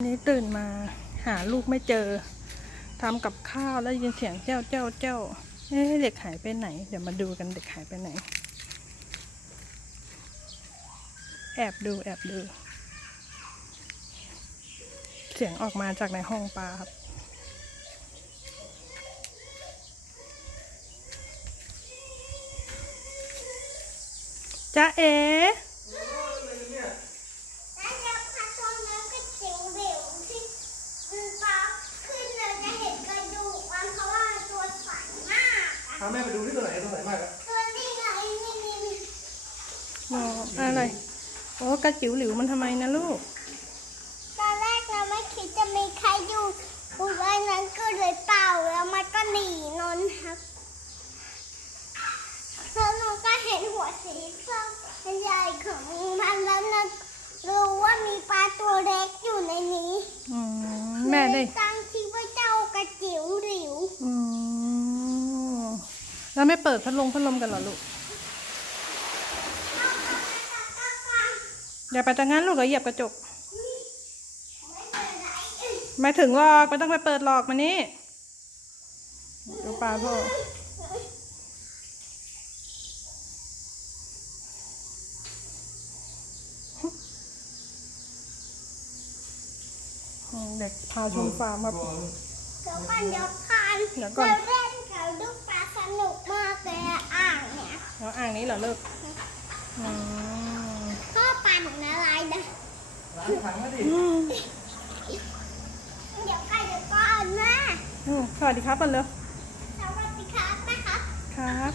นี้ตื่นมาหาลูกไม่เจอทำกับข้าวแล้วยินเสียงเจ้าเจ้าเจ้าเอ๊ะเด็กหายไปไหน เดี๋ยวมาดูกันเด็กหายไปไหน แอบดูแอบดู เสียงออกมาจากในห้องปลาครับจ้าเอ๋ แล้วจะพัดตรงนั้นก็เจ๋งเดี่ยวที่มันปลาขึ้นเราจะเห็นกระดูกมันเพราะว่ามันตัวใสมากอะ พาแม่ไปดูที่ตัวไหนตัวไหนมากอะตัวนี้ไงนี่นี่นี่โอ้อะไรโอ้กระจิ๋วหลิวมันทำไมนะลูก ตอนแรกเราไม่คิดจะมีใครอยู่บนวันนั้นก็เลยเต่าแล้วมันก็หนีนนครับแล้วหนูก็เห็นหัวสีส้มใหญ่ของมันแล้วนนรู้ว่ามีปลาตัวเล็กอยู่ในนี้อืมแม่ได้เลยตั้งชื่อว่าเจ้ากระจิ๋วหลิว อืม แล้วไม่เปิดพัดลมพัดลมกันเหรอลูกอย่าไปจังงั้นลูกเดี๋ยวเหยียบกระจก ไม่ถึงหรอกไม่ต้องไปเปิดหรอกมานี่ดูปลาพ่ออืมเด็กพาชมฟาร์มครับเดี๋ยวก่อนเดี๋ยวพานเดี๋ยวก่อน อ่างนี้เหรอลูกอืมพ่อปั่นอะไรนะล้างถังมาดิอืมเดี๋ยวก่อนเดี๋ยวก่อนแม่อืมสวัสดีครับกันเร็วสวัสดีครับนะครับครับ